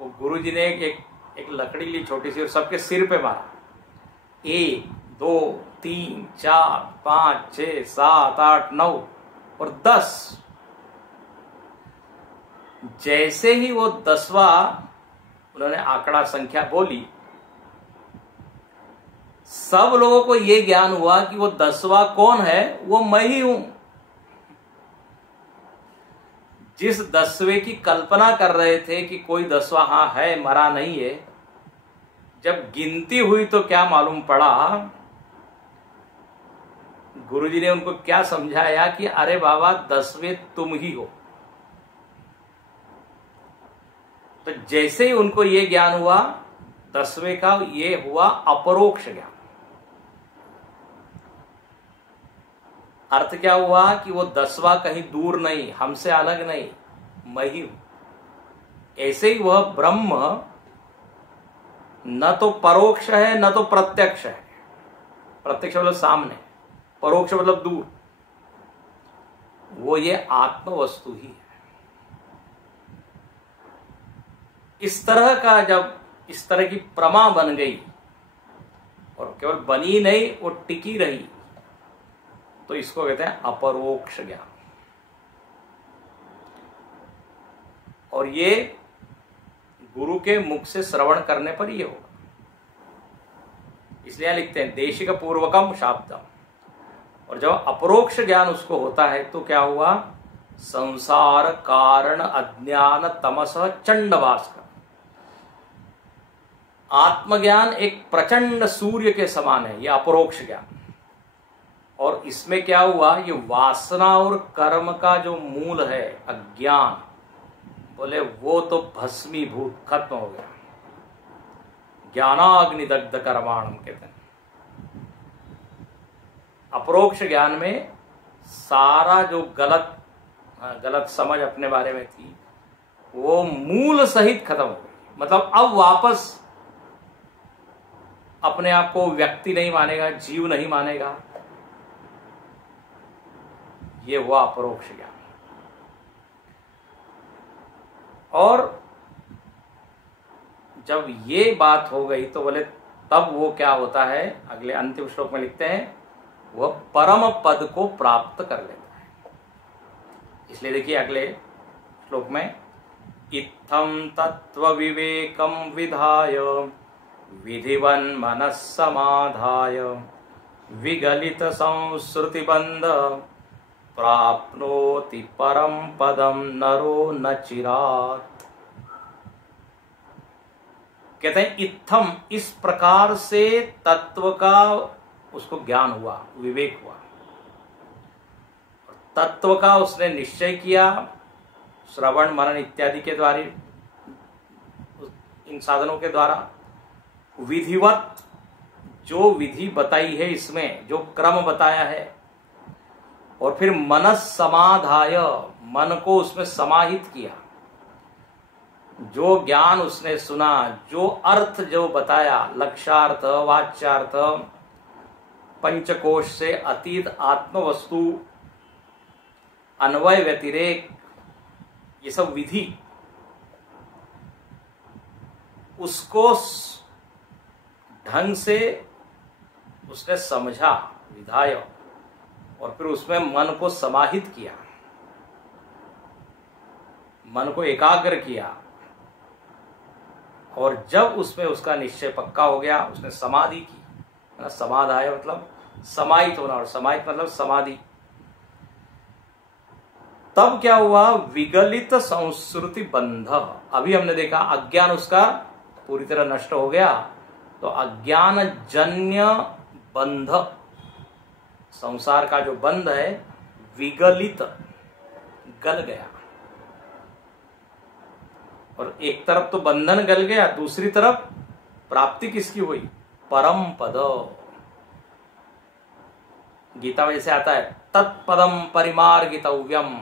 वो गुरुजी ने एक लकड़ी ली छोटी सी और सबके सिर पे मारा। 1 2 3 4 5 6 7 8 9 और 10। जैसे ही वो 10वां उन्होंने आंकड़ा संख्या बोली, सब लोगों को यह ज्ञान हुआ कि वो 10वां कौन है, वो मैं ही हूं। जिस 10वें की कल्पना कर रहे थे कि कोई 10वां हाँ है, मरा नहीं है, जब गिनती हुई तो क्या मालूम पड़ा, गुरुजी ने उनको क्या समझाया कि अरे बाबा 10वें तुम ही हो। तो जैसे ही उनको ये ज्ञान हुआ 10वें का, ये हुआ अपरोक्ष ज्ञान। अर्थ क्या हुआ कि वो 10वां कहीं दूर नहीं, हमसे अलग नहीं, मैं ही हूं। ऐसे ही वह ब्रह्म न तो परोक्ष है न तो प्रत्यक्ष है। प्रत्यक्ष मतलब सामने, परोक्ष मतलब दूर। वो ये आत्म वस्तु ही है। इस तरह का, जब इस तरह की प्रमा बन गई और केवल बनी नहीं, वो टिकी रही, तो इसको कहते हैं अपरोक्ष ज्ञान। और ये गुरु के मुख से श्रवण करने पर ये होगा। इसलिए लिखते हैं देशिक पूर्वकम शाब्दम। और जब अपरोक्ष ज्ञान उसको होता है तो क्या हुआ, संसार कारण अज्ञान तमस चंडवास का आत्मज्ञान एक प्रचंड सूर्य के समान है, यह अपरोक्ष ज्ञान। और इसमें क्या हुआ, ये वासना और कर्म का जो मूल है अज्ञान, बोले वो तो भस्मीभूत, खत्म हो गया। ज्ञानाग्निदग्ध कर्माणम कहते हैं। अपरोक्ष ज्ञान में सारा जो गलत समझ अपने बारे में थी, वो मूल सहित खत्म हो गई। मतलब अब वापस अपने आप को व्यक्ति नहीं मानेगा, जीव नहीं मानेगा। ये हुआ अपरोक्ष ज्ञान। और जब ये बात हो गई तो बोले तब वो क्या होता है, अगले अंतिम श्लोक में लिखते हैं, वह परम पद को प्राप्त कर लेता है। इसलिए देखिए अगले श्लोक में, इत्थम तत्व विवेकम विधाय विधिवन मनस समाधाय विगलित संश्रुतिबंध प्राप्नोति परम पदम नरो न चिरात्। कहते हैं इत्थम, इस प्रकार से तत्व का उसको ज्ञान हुआ, विवेक हुआ, तत्व का उसने निश्चय किया श्रवण मनन इत्यादि के द्वारा, इन साधनों के द्वारा। विधिवत, जो विधि बताई है इसमें, जो क्रम बताया है, और फिर मनस समाधाय, मन को उसमें समाहित किया। जो ज्ञान उसने सुना, जो अर्थ जो बताया, लक्ष्यार्थ, वाच्यार्थ, पंचकोश से अतीत आत्म वस्तु, अन्वय व्यतिरेक, ये सब विधि, उसको ढंग से उसने समझा, विधाय, और फिर उसमें मन को समाहित किया, मन को एकाग्र किया, और जब उसमें उसका निश्चय पक्का हो गया, उसने समाधि की। समाधाय मतलब समाहित होना, और समाहित मतलब समाधि। तब क्या हुआ? विगलित संस्कृति बंध। अभी हमने देखा अज्ञान उसका पूरी तरह नष्ट हो गया, तो अज्ञान जन्य बंध, संसार का जो बंध है, विगलित, गल गया। और एक तरफ तो बंधन गल गया, दूसरी तरफ प्राप्ति किसकी हुई? परम पद। गीता में जैसे आता है तत्पदम परिमार्गितव्यम,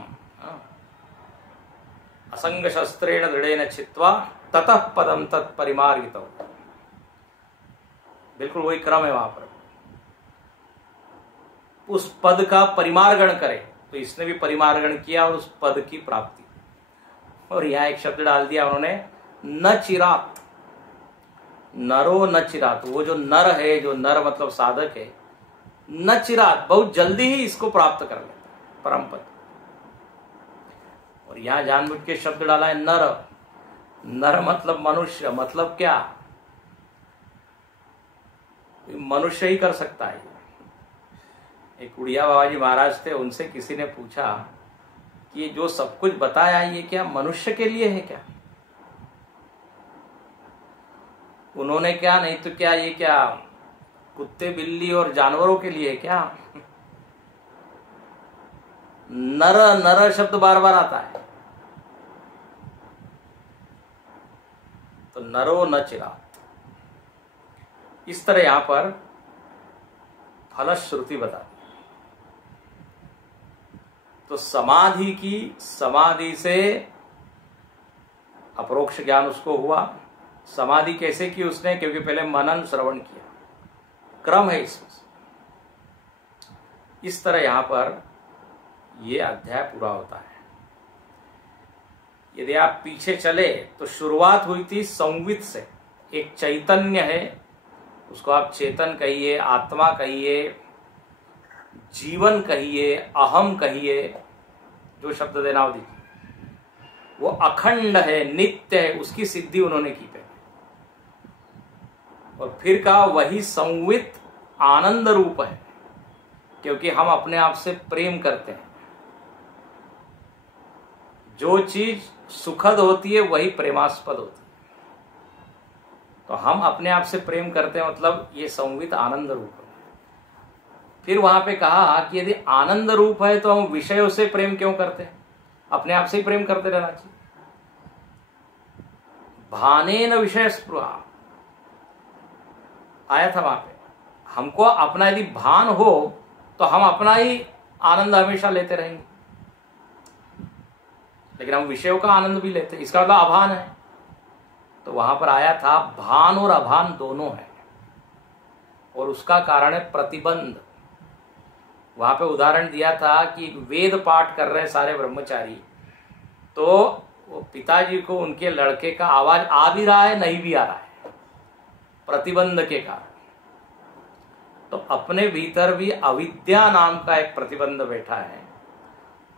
असंग शस्त्रेण दृढ़ेन छित्त्वा ततः पदम तत्परिमार्गितव्यम। बिल्कुल वही क्रम है वहां पर। उस पद का परिमार्गण करे, तो इसने भी परिमार्गण किया और उस पद की प्राप्ति। और यहां एक शब्द डाल दिया उन्होंने, न चिरात, नरो न चिरात। वो जो नर है, जो नर मतलब साधक है, न चिरात, बहुत जल्दी ही इसको प्राप्त कर लेता है परम पद। और यहां जानबूझ के शब्द डाला है नर। नर मतलब मनुष्य, मतलब क्या? मनुष्य ही कर सकता है। एक उड़िया बाबा जी महाराज थे, उनसे किसी ने पूछा कि ये जो सब कुछ बताया ये क्या मनुष्य के लिए है क्या? उन्होंने क्या, नहीं तो क्या ये क्या कुत्ते बिल्ली और जानवरों के लिए है क्या? नर, नर शब्द बार बार आता है, तो नरो न चिरात। इस तरह यहां पर फलश्रुति बता दी। तो समाधि की, समाधि से अपरोक्ष ज्ञान उसको हुआ। समाधि कैसे की उसने? क्योंकि पहले मनन श्रवण किया, क्रम है इसमें। इस तरह यहां पर यह अध्याय पूरा होता है। यदि आप पीछे चले तो शुरुआत हुई थी संवित से। एक चैतन्य है, उसको आप चेतन कहिए, आत्मा कहिए, जीवन कहिए, अहम कहिए, जो शब्द देना दीजिए, वो अखंड है, नित्य है, उसकी सिद्धि उन्होंने की पहले। और फिर कहा वही संवित आनंद रूप है, क्योंकि हम अपने आप से प्रेम करते हैं। जो चीज सुखद होती है वही प्रेमास्पद होती है। तो हम अपने आप से प्रेम करते हैं, मतलब ये संवित आनंद रूप है। फिर वहां पे कहा कि यदि आनंद रूप है तो हम विषयों से प्रेम क्यों करते हैं? अपने आप से ही प्रेम करते रहना चाहिए। भानेन विषय स्पृहा आया था वहां पे। हमको अपना यदि भान हो तो हम अपना ही आनंद हमेशा लेते रहेंगे, लेकिन हम विषयों का आनंद भी लेते हैं, इसका मतलब अभान है। तो वहां पर आया था भान और अभान दोनों है, और उसका कारण है प्रतिबंध। वहां पे उदाहरण दिया था कि वेद पाठ कर रहे सारे ब्रह्मचारी, तो वो पिताजी को उनके लड़के का आवाज आ भी रहा है, नहीं भी आ रहा है, प्रतिबंध के कारण। तो अपने भीतर भी अविद्या नाम का एक प्रतिबंध बैठा है,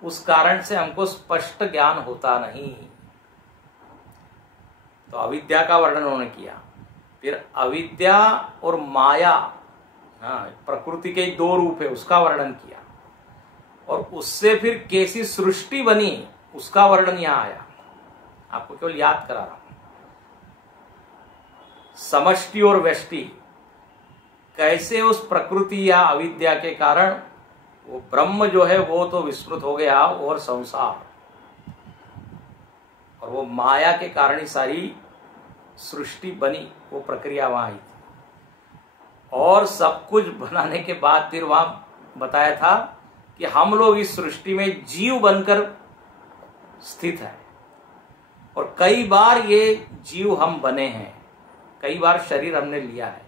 उस कारण से हमको स्पष्ट ज्ञान होता नहीं। तो अविद्या का वर्णन उन्होंने किया। फिर अविद्या और माया, प्रकृति के दो रूप है, उसका वर्णन किया। और उससे फिर कैसी सृष्टि बनी उसका वर्णन यहां आया। आपको केवल याद करा रहा हूं। समष्टि और व्यष्टि कैसे उस प्रकृति या अविद्या के कारण वो ब्रह्म जो है वो तो विस्मृत हो गया और संसार और वो माया के कारण ही सारी सृष्टि बनी, वो प्रक्रिया वहां आई थी। और सब कुछ बनाने के बाद फिर वहां बताया था कि हम लोग इस सृष्टि में जीव बनकर स्थित है और कई बार ये जीव हम बने हैं, कई बार शरीर हमने लिया है।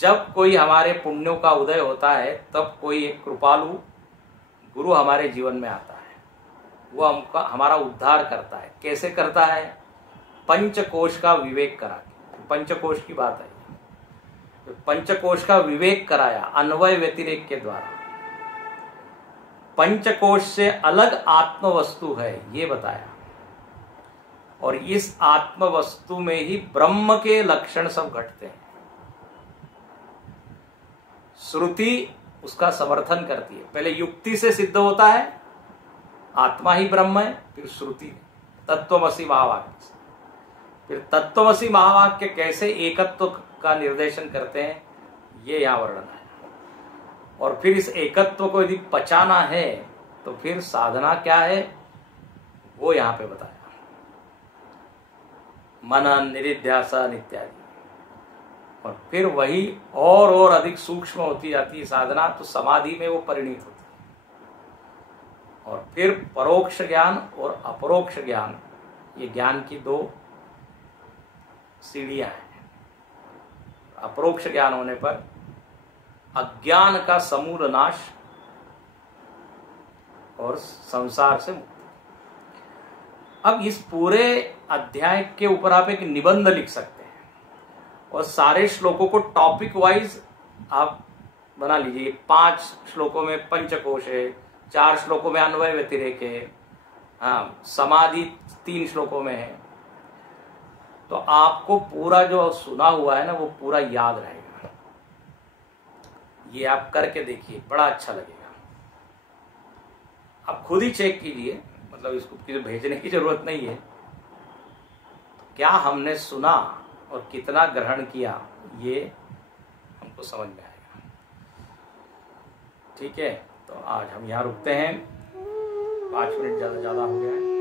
जब कोई हमारे पुण्यों का उदय होता है तब कोई एक कृपालु गुरु हमारे जीवन में आता है, वो हमका हमारा उद्धार करता है। कैसे करता है? पंचकोश का विवेक करा के। पंचकोश की बात है, पंचकोश का विवेक कराया अन्वय व्यतिरेक के द्वारा। पंचकोश से अलग आत्म वस्तु है ये बताया और इस आत्म वस्तु में ही ब्रह्म के लक्षण सब घटते हैं। श्रुति उसका समर्थन करती है। पहले युक्ति से सिद्ध होता है आत्मा ही ब्रह्म है, फिर श्रुति तत्वमसि महावाक्य से, फिर तत्वमसि महावाक्य कैसे एकत्व का निर्देशन करते हैं ये यहां वर्णन है। और फिर इस एकत्व को यदि पचाना है तो फिर साधना क्या है वो यहां पे बताया, मनन निधिध्यासन इत्यादि। और फिर वही और अधिक सूक्ष्म होती जाती है साधना, तो समाधि में वो परिणित होती है। और फिर परोक्ष ज्ञान और अपरोक्ष ज्ञान, ये ज्ञान की दो सीढ़ियां हैं। अपरोक्ष ज्ञान होने पर अज्ञान का समूल नाश और संसार से मुक्ति। अब इस पूरे अध्याय के ऊपर आप एक निबंध लिख सकते हैं और सारे श्लोकों को टॉपिक वाइज आप बना लीजिए। 5 श्लोकों में पंचकोश है, 4 श्लोकों में अन्वय व्यतिरेक है, हाँ समाधि 3 श्लोकों में है। तो आपको पूरा जो सुना हुआ है ना वो पूरा याद रहेगा। ये आप करके देखिए, बड़ा अच्छा लगेगा। आप खुद ही चेक कीजिए, मतलब इसको किसी भेजने की जरूरत नहीं है। तो क्या हमने सुना और कितना ग्रहण किया ये हमको समझ में आएगा। ठीक है, तो आज हम यहाँ रुकते हैं। 5 मिनट ज्यादा हो गया है।